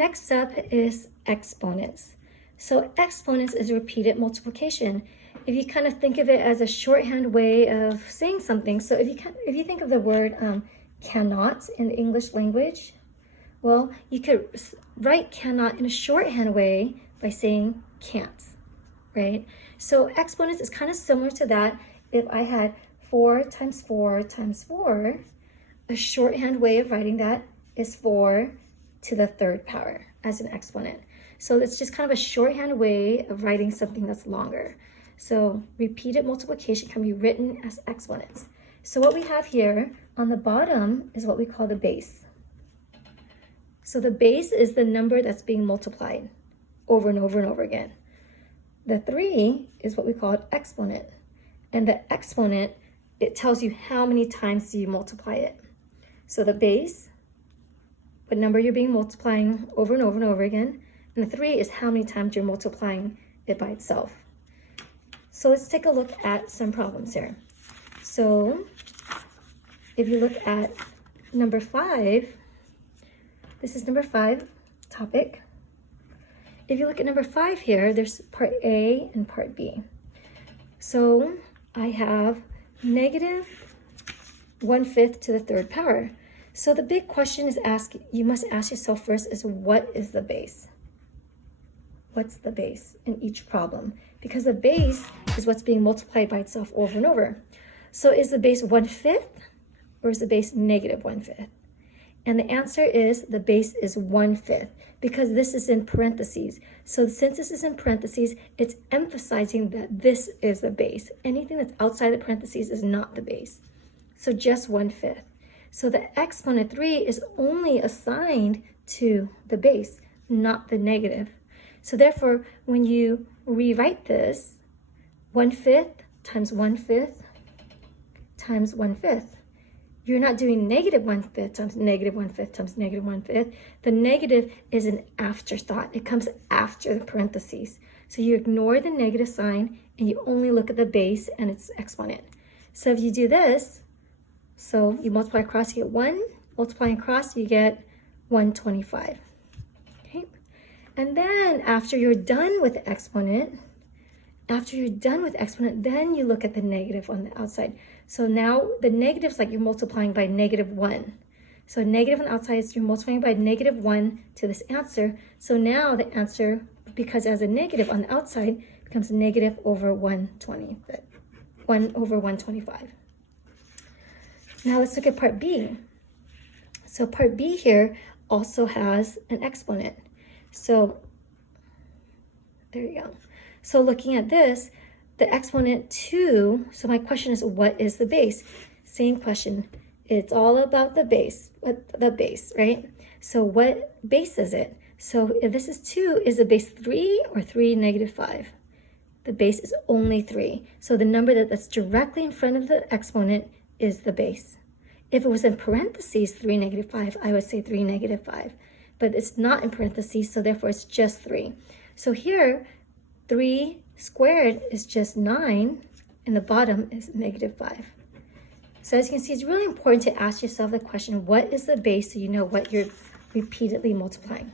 Next up is exponents. So exponents is repeated multiplication. If you kind of think of it as a shorthand way of saying something, so if you think of the word cannot in the English language, well, you could write cannot in a shorthand way by saying can't, right? So exponents is kind of similar to that. If I had 4 times 4 times 4, a shorthand way of writing that is 4 to the third power as an exponent. So it's just kind of a shorthand way of writing something that's longer. So repeated multiplication can be written as exponents. So what we have here on the bottom is what we call the base. So the base is the number that's being multiplied over and over and over again. The 3 is what we call an exponent. And the exponent, it tells you how many times do you multiply it. So the base, what number you're being multiplying over and over and over again. And the 3 is how many times you're multiplying it by itself. So let's take a look at some problems here. So if you look at number 5, this is number 5 topic. If you look at number 5 here, there's part A and part B. So I have negative 1/5 to the third power. So the big question is you must ask yourself first is what is the base? What's the base in each problem? Because the base is what's being multiplied by itself over and over. So is the base 1/5 or is the base negative 1/5? And the answer is the base is 1/5 because this is in parentheses. So since this is in parentheses, it's emphasizing that this is the base. Anything that's outside the parentheses is not the base. So just 1/5. So the exponent 3 is only assigned to the base, not the negative. So therefore, when you rewrite this, 1/5 times 1/5 times 1/5, you're not doing negative 1/5 times negative 1/5 times negative 1/5. The negative is an afterthought. It comes after the parentheses. So you ignore the negative sign and you only look at the base and its exponent. So if you do this, so you multiply across, you get 1. Multiplying across, you get 125. Okay? And then after you're done with the exponent, then you look at the negative on the outside. So now the negative is like you're multiplying by negative 1. So negative on the outside is you're multiplying by negative 1 to this answer. So now the answer, because it has a negative on the outside, becomes negative over 120, 1 over 125. Now let's look at part B. So part B here also has an exponent. So there you go. So looking at this, the exponent 2, so my question is, what is the base? Same question. It's all about the base. What the base, right? So what base is it? So if this is 2, is the base 3 or 3 negative 5? The base is only 3. So the number that's directly in front of the exponent is the base. If it was in parentheses 3 negative 5, I would say 3 negative 5. But it's not in parentheses, so therefore it's just 3. So here, 3 squared is just 9, and the bottom is negative 5. So as you can see, it's really important to ask yourself the question, what is the base, so you know what you're repeatedly multiplying.